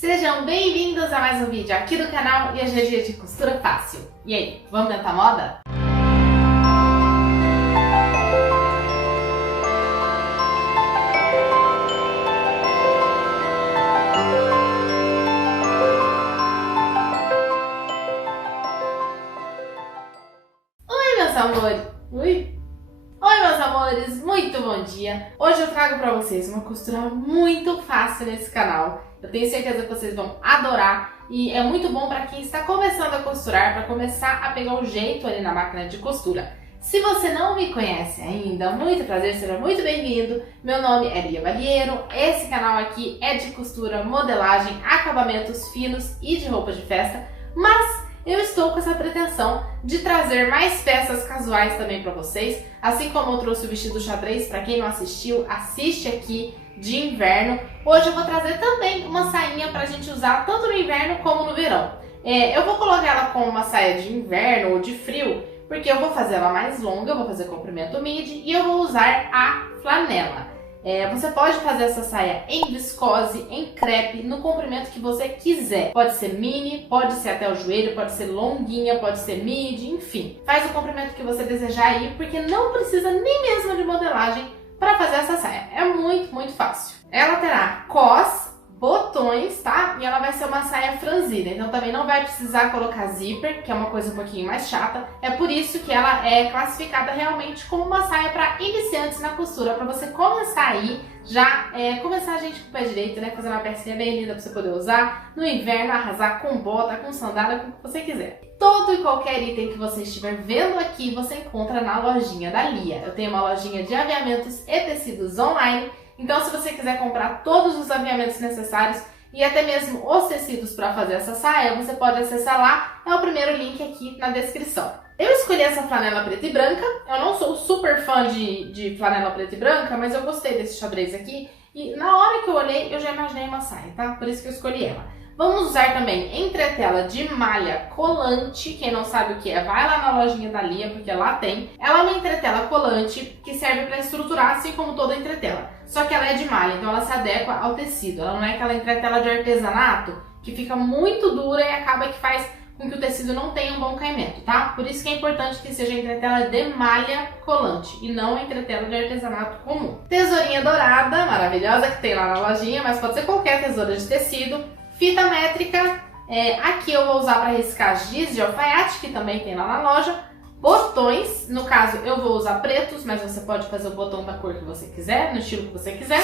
Sejam bem-vindos a mais um vídeo aqui do canal e hoje é dia de costura fácil. E aí, vamos tentar moda? Oi, meus amores! Oi, meus amores! Muito bom dia! Hoje eu trago pra vocês uma costura muito fácil nesse canal. Eu tenho certeza que vocês vão adorar e é muito bom para quem está começando a costurar, para começar a pegar o jeito ali na máquina de costura. Se você não me conhece ainda, muito prazer, seja muito bem-vindo. Meu nome é Lia Balieiro, esse canal aqui é de costura, modelagem, acabamentos finos e de roupa de festa, mas eu estou com essa pretensão de trazer mais peças casuais também para vocês, assim como eu trouxe o vestido xadrez, para quem não assistiu, assiste aqui, de inverno. Hoje eu vou trazer também uma sainha pra gente usar tanto no inverno como no verão. Eu vou colocar ela com uma saia de inverno ou de frio, porque eu vou fazer ela mais longa, eu vou fazer comprimento midi e eu vou usar a flanela. Você pode fazer essa saia em viscose, em crepe, no comprimento que você quiser. Pode ser mini, pode ser até o joelho, pode ser longuinha, pode ser midi, enfim. Faz o comprimento que você desejar aí, porque não precisa nem mesmo de modelagem para fazer essa saia. É muito fácil. Ela terá cós, botões, tá? E ela vai ser uma saia franzida, então também não vai precisar colocar zíper, que é uma coisa um pouquinho mais chata. É por isso que ela é classificada realmente como uma saia para iniciantes na costura, para você começar aí, já começar a gente com o pé direito, né? Fazer uma pecinha bem linda para você poder usar no inverno, arrasar com bota, com sandália, com o que você quiser. Todo e qualquer item que você estiver vendo aqui, você encontra na lojinha da Lia. Eu tenho uma lojinha de aviamentos e tecidos online, então se você quiser comprar todos os aviamentos necessários e até mesmo os tecidos para fazer essa saia, você pode acessar lá, é o primeiro link aqui na descrição. Eu escolhi essa flanela preta e branca, eu não sou super fã de flanela preta e branca, mas eu gostei desse xadrez aqui e na hora que eu olhei eu já imaginei uma saia, tá? Por isso que eu escolhi ela. Vamos usar também entretela de malha colante, quem não sabe o que é, vai lá na lojinha da Lia, porque lá tem. Ela é uma entretela colante que serve para estruturar, assim como toda entretela. Só que ela é de malha, então ela se adequa ao tecido. Ela não é aquela entretela de artesanato, que fica muito dura e acaba que faz com que o tecido não tenha um bom caimento, tá? Por isso que é importante que seja entretela de malha colante e não entretela de artesanato comum. Tesourinha dourada, maravilhosa, que tem lá na lojinha, mas pode ser qualquer tesoura de tecido. Fita métrica, aqui eu vou usar para riscar giz de alfaiate, que também tem lá na loja. Botões, no caso eu vou usar pretos, mas você pode fazer o botão da cor que você quiser, no estilo que você quiser.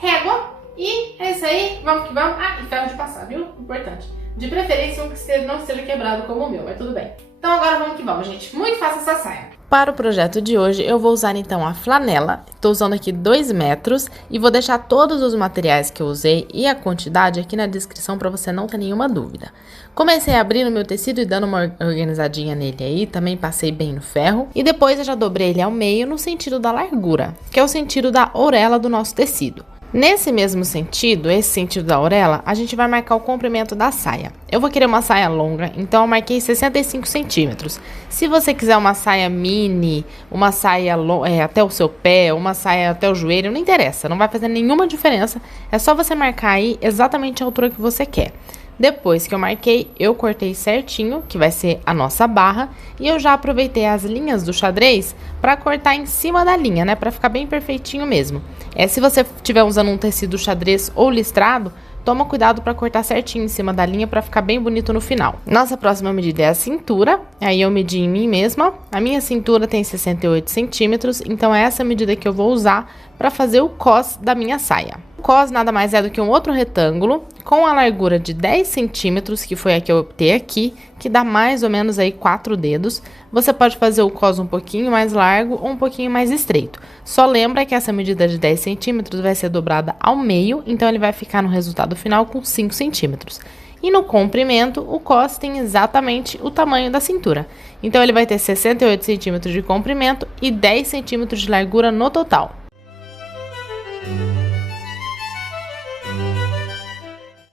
Régua, e é isso aí, vamos que vamos. Ah, e ferro de passar, viu? Importante. De preferência um que não esteja quebrado como o meu, mas tudo bem. Então agora vamos que vamos, gente. Muito fácil essa saia. Para o projeto de hoje, eu vou usar então a flanela, estou usando aqui 2 metros e vou deixar todos os materiais que eu usei e a quantidade aqui na descrição para você não ter nenhuma dúvida. Comecei abrindo meu tecido e dando uma organizadinha nele aí, também passei bem no ferro e depois eu já dobrei ele ao meio no sentido da largura, que é o sentido da orelha do nosso tecido. Nesse mesmo sentido, esse sentido da orelha, a gente vai marcar o comprimento da saia. Eu vou querer uma saia longa, então eu marquei 65 centímetros. Se você quiser uma saia mini, uma saia até o seu pé, uma saia até o joelho, não interessa, não vai fazer nenhuma diferença. É só você marcar aí exatamente a altura que você quer. Depois que eu marquei, eu cortei certinho, que vai ser a nossa barra, e eu já aproveitei as linhas do xadrez para cortar em cima da linha, né, para ficar bem perfeitinho mesmo. Se você estiver usando um tecido xadrez ou listrado, toma cuidado para cortar certinho em cima da linha para ficar bem bonito no final. Nossa próxima medida é a cintura, aí eu medi em mim mesma. A minha cintura tem 68 centímetros, então é essa medida que eu vou usar para fazer o cós da minha saia. O cós nada mais é do que um outro retângulo com a largura de 10 centímetros, que foi a que eu optei aqui, que dá mais ou menos aí 4 dedos. Você pode fazer o cós um pouquinho mais largo ou um pouquinho mais estreito. Só lembra que essa medida de 10 centímetros vai ser dobrada ao meio, então ele vai ficar no resultado final com 5 centímetros. E no comprimento, o cós tem exatamente o tamanho da cintura. Então ele vai ter 68 centímetros de comprimento e 10 centímetros de largura no total.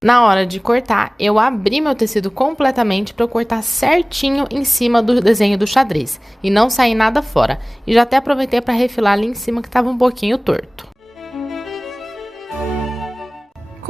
Na hora de cortar, eu abri meu tecido completamente para eu cortar certinho em cima do desenho do xadrez e não sair nada fora. E já até aproveitei para refilar ali em cima que estava um pouquinho torto.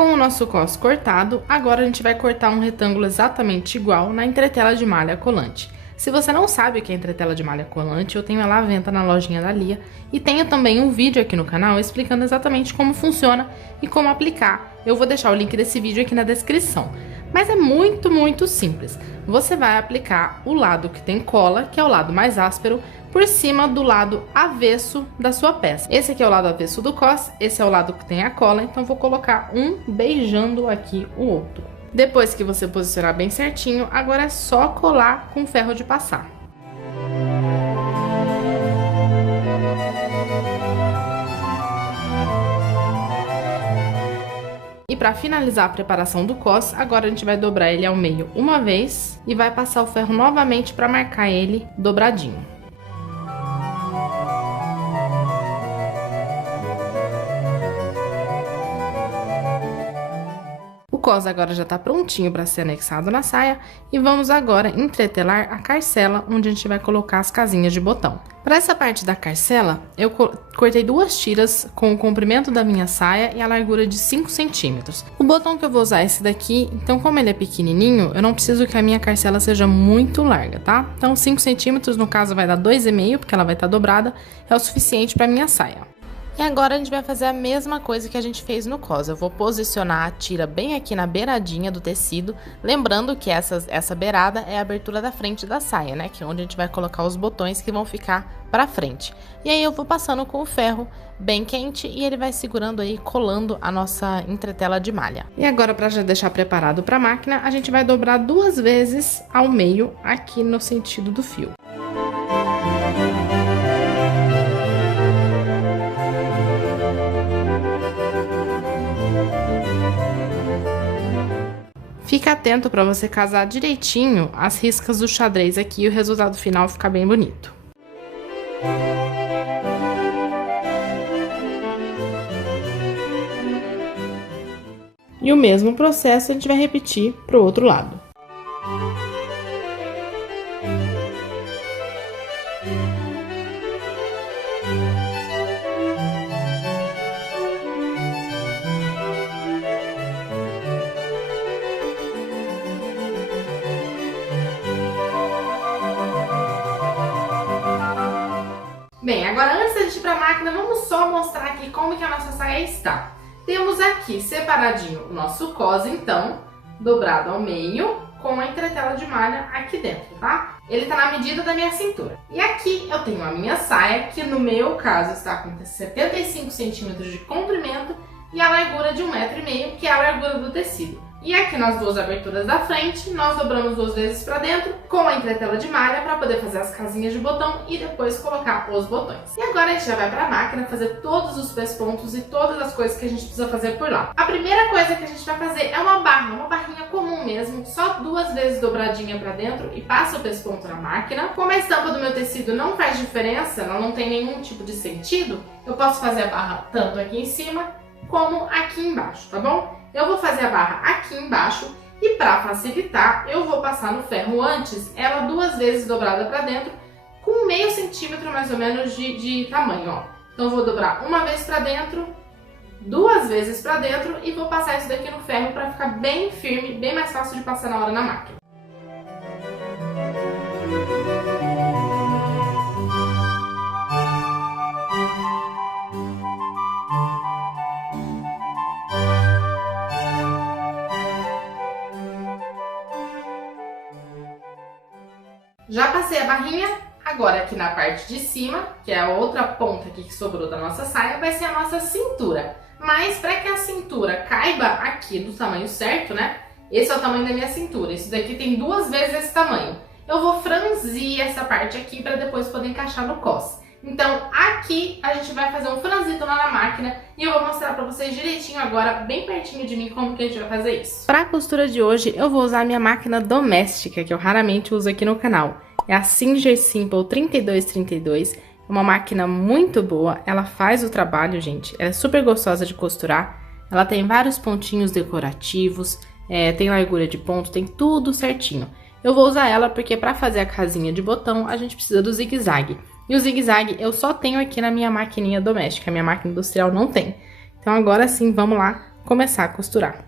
Com o nosso cos cortado, agora a gente vai cortar um retângulo exatamente igual na entretela de malha colante. Se você não sabe o que é entretela de malha colante, eu tenho ela à venda na lojinha da Lia e tenho também um vídeo aqui no canal explicando exatamente como funciona e como aplicar. Eu vou deixar o link desse vídeo aqui na descrição. Mas é muito simples. Você vai aplicar o lado que tem cola, que é o lado mais áspero, por cima do lado avesso da sua peça. Esse aqui é o lado avesso do cos, esse é o lado que tem a cola, então vou colocar um beijando aqui o outro. Depois que você posicionar bem certinho, agora é só colar com ferro de passar. E para finalizar a preparação do cos, agora a gente vai dobrar ele ao meio uma vez e vai passar o ferro novamente para marcar ele dobradinho. O cos agora já está prontinho para ser anexado na saia e vamos agora entretelar a carcela onde a gente vai colocar as casinhas de botão. Para essa parte da carcela, eu cortei 2 tiras com o comprimento da minha saia e a largura de 5 centímetros. O botão que eu vou usar é esse daqui, então como ele é pequenininho, eu não preciso que a minha carcela seja muito larga, tá? Então 5 centímetros, no caso vai dar 2,5, porque ela vai estar dobrada, é o suficiente para minha saia. E agora a gente vai fazer a mesma coisa que a gente fez no cos. Eu vou posicionar a tira bem aqui na beiradinha do tecido, lembrando que essa beirada é a abertura da frente da saia, né? Que é onde a gente vai colocar os botões que vão ficar pra frente. E aí eu vou passando com o ferro bem quente e ele vai segurando aí, colando a nossa entretela de malha. E agora, para já deixar preparado pra máquina, a gente vai dobrar 2 vezes ao meio aqui no sentido do fio. Fica atento para você casar direitinho as riscas do xadrez aqui e o resultado final ficar bem bonito. E o mesmo processo a gente vai repetir para o outro lado. Bem, agora antes da gente ir para a máquina, vamos só mostrar aqui como que a nossa saia está. Temos aqui separadinho o nosso cos, então, dobrado ao meio, com a entretela de malha aqui dentro, tá? Ele tá na medida da minha cintura. E aqui eu tenho a minha saia, que no meu caso está com 75 centímetros de comprimento e a largura de 1,5 m, que é a largura do tecido. E aqui nas 2 aberturas da frente, nós dobramos 2 vezes para dentro com a entretela de malha para poder fazer as casinhas de botão e depois colocar os botões. E agora a gente já vai para a máquina fazer todos os pespontos e todas as coisas que a gente precisa fazer por lá. A primeira coisa que a gente vai fazer é uma barrinha comum mesmo, só 2 vezes dobradinha para dentro e passa o pesponto na máquina. Como a estampa do meu tecido não faz diferença, ela não tem nenhum tipo de sentido, eu posso fazer a barra tanto aqui em cima como aqui embaixo, tá bom? Eu vou fazer a barra aqui embaixo e para facilitar, eu vou passar no ferro antes, ela 2 vezes dobrada para dentro, com meio centímetro mais ou menos de tamanho, ó. Então eu vou dobrar uma vez para dentro, 2 vezes para dentro e vou passar isso daqui no ferro para ficar bem firme, bem mais fácil de passar na hora na máquina. Já passei a barrinha, agora aqui na parte de cima, que é a outra ponta aqui que sobrou da nossa saia, vai ser a nossa cintura. Mas para que a cintura caiba aqui do tamanho certo, né? Esse é o tamanho da minha cintura, isso daqui tem 2 vezes esse tamanho. Eu vou franzir essa parte aqui para depois poder encaixar no cos. Então aqui a gente vai fazer um franzito lá na máquina e eu vou mostrar pra vocês direitinho agora, bem pertinho de mim, como que a gente vai fazer isso. Pra costura de hoje eu vou usar a minha máquina doméstica, que eu raramente uso aqui no canal. É a Singer Simple 3232, é uma máquina muito boa, ela faz o trabalho, gente, ela é super gostosa de costurar, ela tem vários pontinhos decorativos, tem largura de ponto, tem tudo certinho. Eu vou usar ela porque para fazer a casinha de botão a gente precisa do zigue-zague. E o zigue-zague eu só tenho aqui na minha maquininha doméstica, a minha máquina industrial não tem. Então agora sim, vamos lá começar a costurar.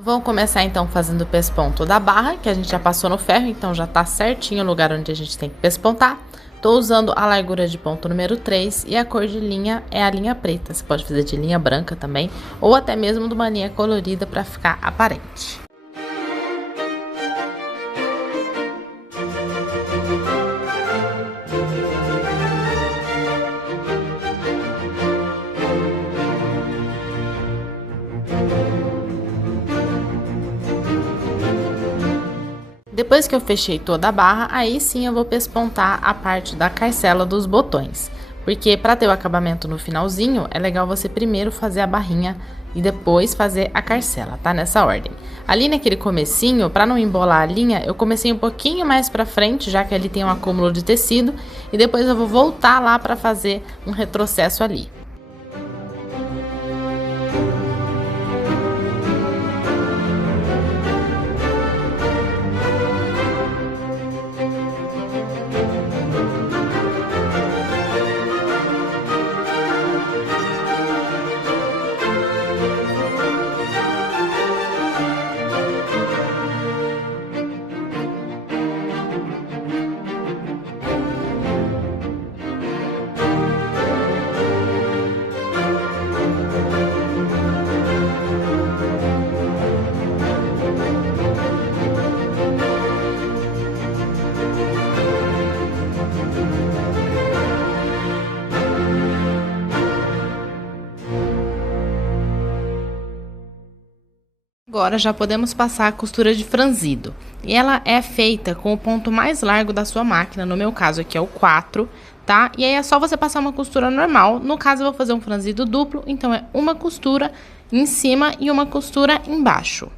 Vamos começar então fazendo o pesponto da barra, que a gente já passou no ferro, então já tá certinho o lugar onde a gente tem que pespontar. Tô usando a largura de ponto número 3 e a cor de linha é a linha preta. Você pode fazer de linha branca também, ou até mesmo de uma linha colorida para ficar aparente. Depois que eu fechei toda a barra, aí sim eu vou pespontar a parte da carcela dos botões. Porque para ter o acabamento no finalzinho, é legal você primeiro fazer a barrinha e depois fazer a carcela, tá? Nessa ordem. Ali naquele comecinho, para não embolar a linha, eu comecei um pouquinho mais para frente, já que ali tem um acúmulo de tecido, e depois eu vou voltar lá para fazer um retrocesso ali. Agora já podemos passar a costura de franzido. E ela é feita com o ponto mais largo da sua máquina, no meu caso aqui é o 4, tá? E aí é só você passar uma costura normal. No caso eu vou fazer um franzido duplo, então é uma costura em cima e uma costura embaixo.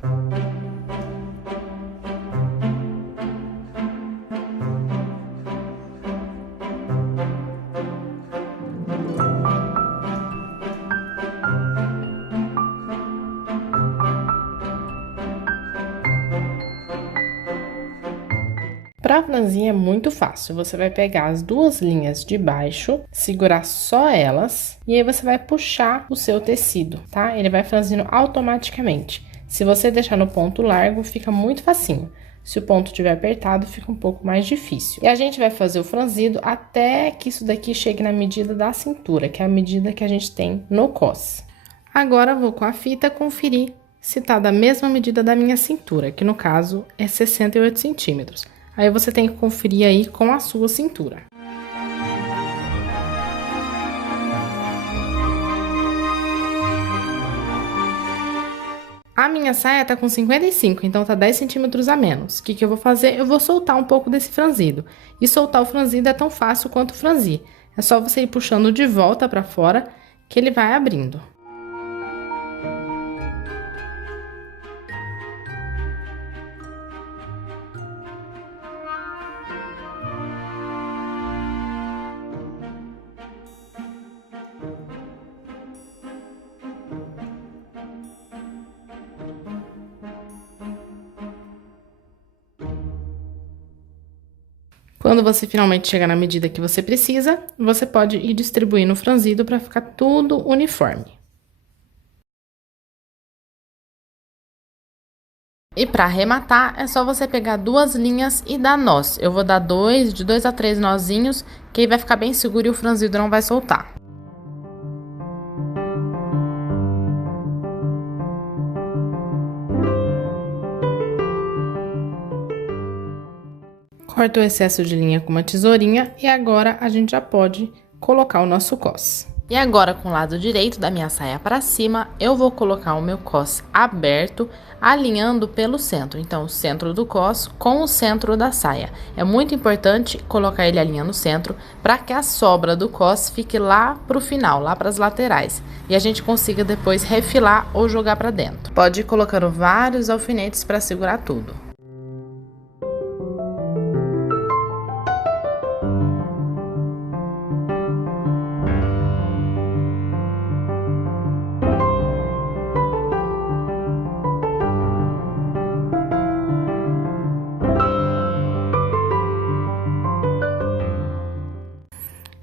Para franzir é muito fácil, você vai pegar as duas linhas de baixo, segurar só elas e aí você vai puxar o seu tecido, tá? Ele vai franzindo automaticamente. Se você deixar no ponto largo, fica muito facinho. Se o ponto estiver apertado, fica um pouco mais difícil. E a gente vai fazer o franzido até que isso daqui chegue na medida da cintura, que é a medida que a gente tem no cos. Agora eu vou com a fita conferir se tá da mesma medida da minha cintura, que no caso é 68 centímetros. Aí você tem que conferir aí com a sua cintura. A minha saia tá com 55, então tá 10 centímetros a menos. O que eu vou fazer? Eu vou soltar um pouco desse franzido. E soltar o franzido é tão fácil quanto franzir. É só você ir puxando de volta pra fora que ele vai abrindo. Quando você finalmente chegar na medida que você precisa, você pode ir distribuindo o franzido para ficar tudo uniforme. E para arrematar, é só você pegar duas linhas e dar nós. Eu vou dar de 2 a 3 nozinhos, que aí vai ficar bem seguro e o franzido não vai soltar. Corta o excesso de linha com uma tesourinha e agora a gente já pode colocar o nosso cos. E agora, com o lado direito da minha saia para cima, eu vou colocar o meu cos aberto, alinhando pelo centro. Então, o centro do cos com o centro da saia. É muito importante colocar ele alinhando no centro para que a sobra do cos fique lá pro final, lá para as laterais. E a gente consiga depois refilar ou jogar para dentro. Pode ir colocando vários alfinetes para segurar tudo.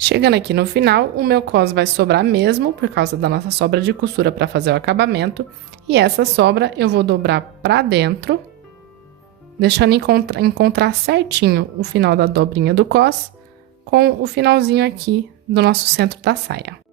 Chegando aqui no final, o meu cos vai sobrar mesmo, por causa da nossa sobra de costura para fazer o acabamento. E essa sobra eu vou dobrar para dentro, deixando encontrar certinho o final da dobrinha do cos com o finalzinho aqui do nosso centro da saia.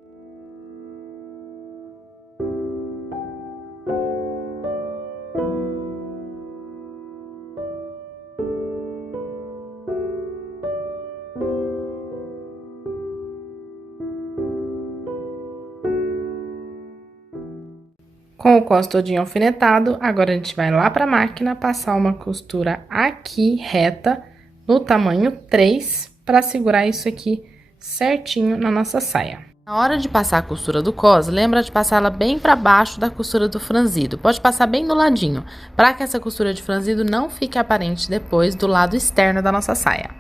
Com o cos todinho alfinetado, agora a gente vai lá para a máquina passar uma costura aqui reta no tamanho 3 para segurar isso aqui certinho na nossa saia. Na hora de passar a costura do cos, lembra de passar ela bem para baixo da costura do franzido. Pode passar bem no ladinho, para que essa costura de franzido não fique aparente depois do lado externo da nossa saia.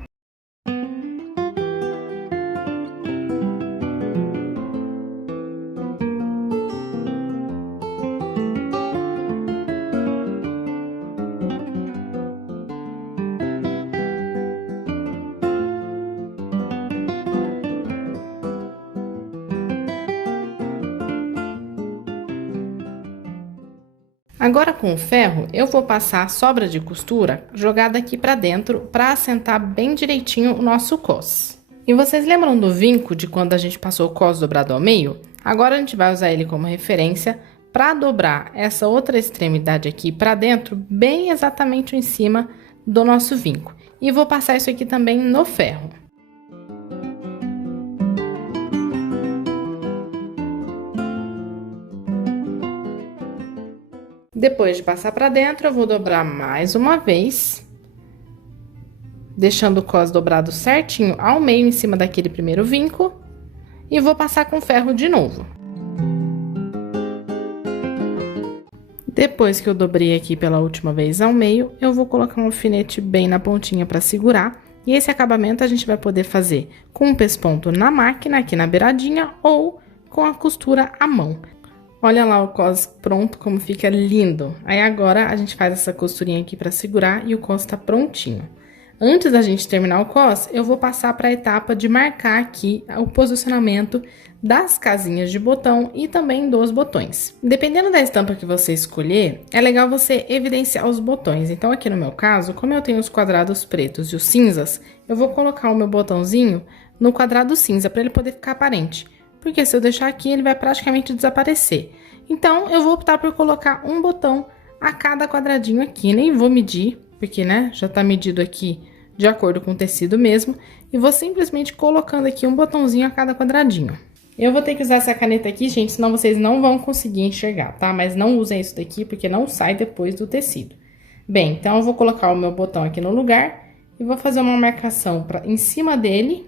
Agora com o ferro, eu vou passar a sobra de costura jogada aqui pra dentro para assentar bem direitinho o nosso cos. E vocês lembram do vinco de quando a gente passou o cos dobrado ao meio? Agora a gente vai usar ele como referência para dobrar essa outra extremidade aqui pra dentro, bem exatamente em cima do nosso vinco. E vou passar isso aqui também no ferro. Depois de passar para dentro, eu vou dobrar mais uma vez, deixando o cos dobrado certinho ao meio em cima daquele primeiro vinco, e vou passar com ferro de novo. Depois que eu dobrei aqui pela última vez ao meio, eu vou colocar um alfinete bem na pontinha para segurar, e esse acabamento a gente vai poder fazer com um pesponto na máquina, aqui na beiradinha, ou com a costura à mão. Olha lá o cos pronto, como fica lindo. Aí agora a gente faz essa costurinha aqui para segurar e o cos tá prontinho. Antes da gente terminar o cos, eu vou passar para a etapa de marcar aqui o posicionamento das casinhas de botão e também dos botões. Dependendo da estampa que você escolher, é legal você evidenciar os botões. Então aqui no meu caso, como eu tenho os quadrados pretos e os cinzas, eu vou colocar o meu botãozinho no quadrado cinza para ele poder ficar aparente. Porque se eu deixar aqui, ele vai praticamente desaparecer. Então, eu vou optar por colocar um botão a cada quadradinho aqui. Nem vou medir, porque, né, já tá medido aqui de acordo com o tecido mesmo. E vou simplesmente colocando aqui um botãozinho a cada quadradinho. Eu vou ter que usar essa caneta aqui, gente, senão vocês não vão conseguir enxergar, tá? Mas não usem isso daqui, porque não sai depois do tecido. Bem, então eu vou colocar o meu botão aqui no lugar e vou fazer uma marcação em cima dele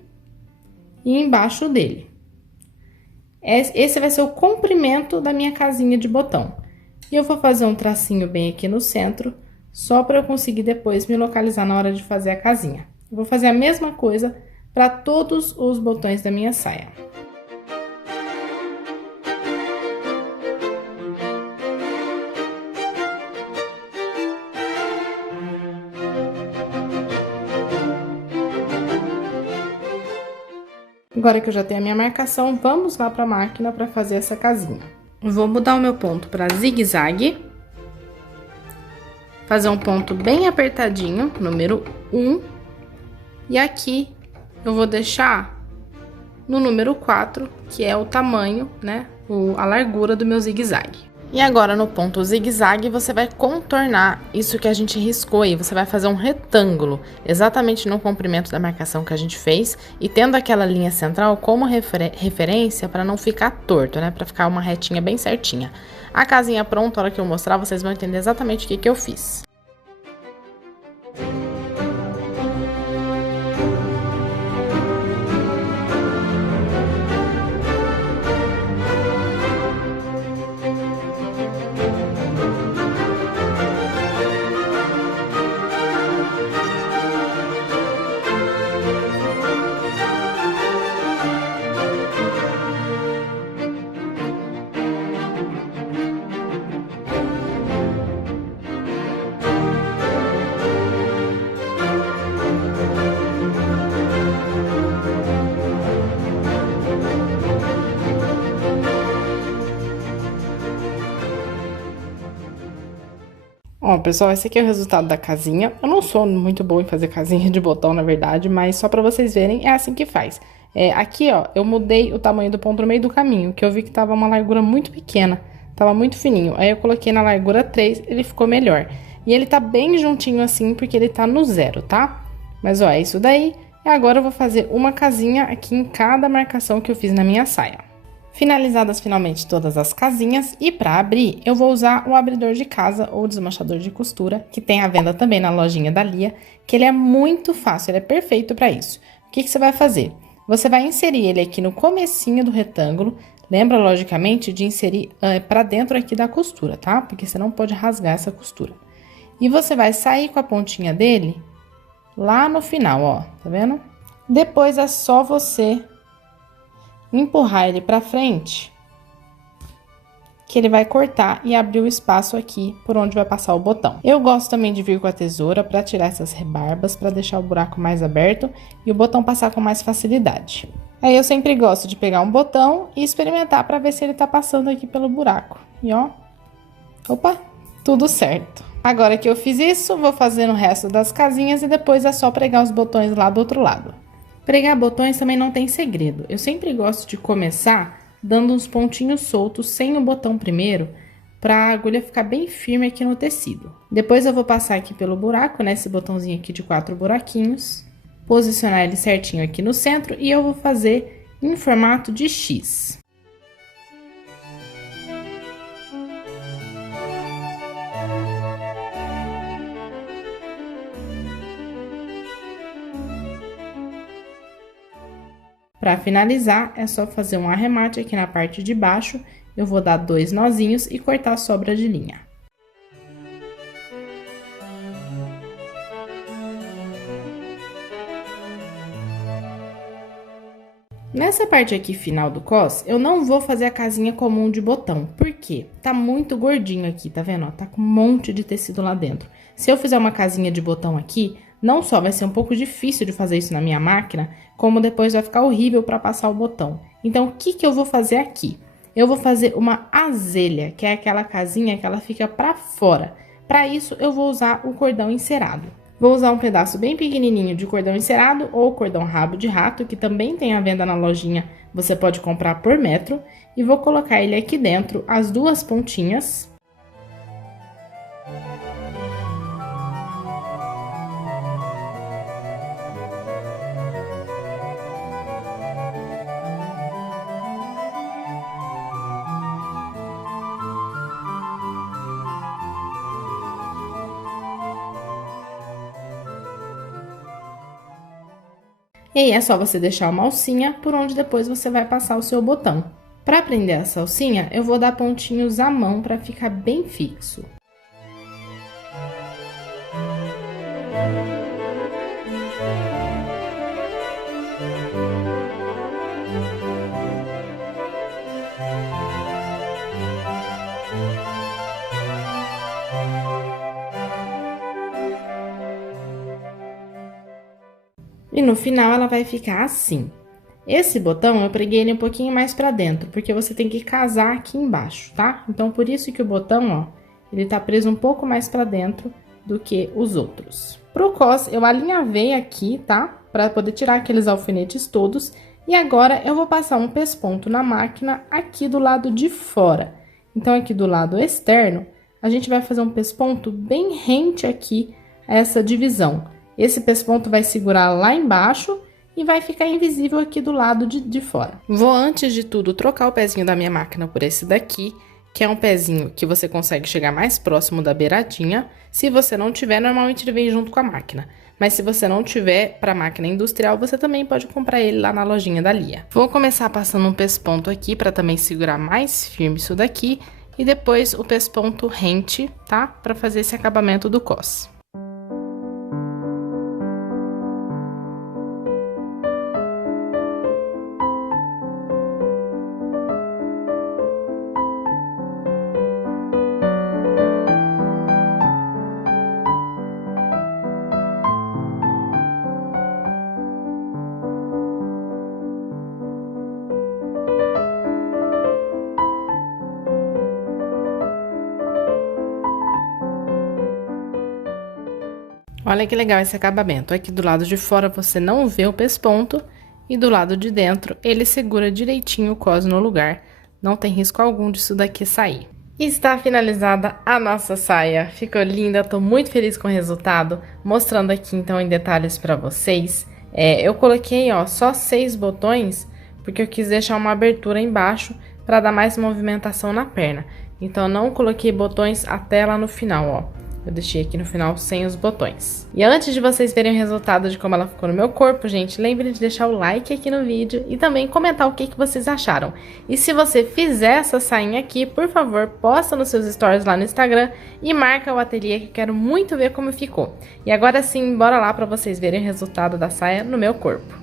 e embaixo dele. Esse vai ser o comprimento da minha casinha de botão. E eu vou fazer um tracinho bem aqui no centro, só para eu conseguir depois me localizar na hora de fazer a casinha. Eu vou fazer a mesma coisa para todos os botões da minha saia. Agora que eu já tenho a minha marcação, vamos lá para a máquina para fazer essa casinha. Vou mudar o meu ponto para zigue-zague. Fazer um ponto bem apertadinho, número 1. E aqui eu vou deixar no número 4, que é o tamanho, né, a largura do meu zigue-zague. E agora no ponto zigue-zague você vai contornar isso que a gente riscou aí, você vai fazer um retângulo exatamente no comprimento da marcação que a gente fez e tendo aquela linha central como referência para não ficar torto, né, para ficar uma retinha bem certinha. A casinha pronta, a hora que eu mostrar, vocês vão entender exatamente o que eu fiz. Bom, pessoal, esse aqui é o resultado da casinha. Eu não sou muito boa em fazer casinha de botão, na verdade, mas só pra vocês verem, é assim que faz. Aqui, ó, eu mudei o tamanho do ponto no meio do caminho, que eu vi que tava uma largura muito pequena, tava muito fininho. Aí eu coloquei na largura 3, ele ficou melhor. E ele tá bem juntinho assim, porque ele tá no 0, tá? Mas, ó, é isso daí. E agora eu vou fazer uma casinha aqui em cada marcação que eu fiz na minha saia. Finalizadas finalmente todas as casinhas, e para abrir eu vou usar o abridor de casa ou desmanchador de costura, que tem à venda também na lojinha da Lia, que ele é muito fácil, ele é perfeito para isso. O que você vai fazer? Você vai inserir ele aqui no comecinho do retângulo, lembra logicamente de inserir para dentro aqui da costura, tá? Porque você não pode rasgar essa costura. E você vai sair com a pontinha dele lá no final, ó, tá vendo? Depois é só você empurrar ele para frente, que ele vai cortar e abrir o espaço aqui por onde vai passar o botão. Eu gosto também de vir com a tesoura para tirar essas rebarbas, para deixar o buraco mais aberto e o botão passar com mais facilidade. Aí eu sempre gosto de pegar um botão e experimentar para ver se ele tá passando aqui pelo buraco. E ó, opa, tudo certo. Agora que eu fiz isso, vou fazer o resto das casinhas e depois é só pregar os botões lá do outro lado. Pregar botões também não tem segredo. Eu sempre gosto de começar dando uns pontinhos soltos sem o botão primeiro, para a agulha ficar bem firme aqui no tecido. Depois eu vou passar aqui pelo buraco, né, esse botãozinho aqui de 4 buraquinhos, posicionar ele certinho aqui no centro e eu vou fazer em formato de X. Para finalizar, é só fazer um arremate aqui na parte de baixo, eu vou dar 2 nozinhos e cortar a sobra de linha. Nessa parte aqui final do cos, eu não vou fazer a casinha comum de botão, porque tá muito gordinho aqui, tá vendo? Ó, tá com um monte de tecido lá dentro. Se eu fizer uma casinha de botão aqui, não só vai ser um pouco difícil de fazer isso na minha máquina, como depois vai ficar horrível para passar o botão. Então, o que eu vou fazer aqui? Eu vou fazer uma azelha, que é aquela casinha que ela fica para fora. Para isso, eu vou usar o cordão encerado. Vou usar um pedaço bem pequenininho de cordão encerado ou cordão rabo de rato, que também tem à venda na lojinha, você pode comprar por metro. E vou colocar ele aqui dentro, as duas pontinhas. E aí é só você deixar uma alcinha por onde depois você vai passar o seu botão. Para prender essa alcinha, eu vou dar pontinhos à mão para ficar bem fixo. E no final ela vai ficar assim. Esse botão eu preguei ele um pouquinho mais pra dentro, porque você tem que casar aqui embaixo, tá? Então por isso que o botão, ó, ele tá preso um pouco mais pra dentro do que os outros. Pro cos eu alinhavei aqui, tá? Pra poder tirar aqueles alfinetes todos. E agora eu vou passar um pesponto na máquina aqui do lado de fora. Então aqui do lado externo, a gente vai fazer um pesponto bem rente aqui a essa divisão. Esse pesponto vai segurar lá embaixo e vai ficar invisível aqui do lado de fora. Vou, antes de tudo, trocar o pezinho da minha máquina por esse daqui, que é um pezinho que você consegue chegar mais próximo da beiradinha. Se você não tiver, normalmente ele vem junto com a máquina. Mas se você não tiver para máquina industrial, você também pode comprar ele lá na lojinha da Lia. Vou começar passando um pesponto aqui para também segurar mais firme isso daqui. E depois o pesponto rente, tá? Para fazer esse acabamento do cos. Olha que legal esse acabamento. Aqui do lado de fora você não vê o pesponto e do lado de dentro ele segura direitinho o cos no lugar. Não tem risco algum disso daqui sair. Está finalizada a nossa saia. Ficou linda, tô muito feliz com o resultado. Mostrando aqui então em detalhes pra vocês. Eu coloquei só 6 botões porque eu quis deixar uma abertura embaixo para dar mais movimentação na perna. Então eu não coloquei botões até lá no final, ó. Eu deixei aqui no final sem os botões. E antes de vocês verem o resultado de como ela ficou no meu corpo, gente, lembre de deixar o like aqui no vídeo e também comentar o que vocês acharam. E se você fizer essa sainha aqui, por favor, posta nos seus stories lá no Instagram e marca o ateliê que eu quero muito ver como ficou. E agora sim, bora lá para vocês verem o resultado da saia no meu corpo.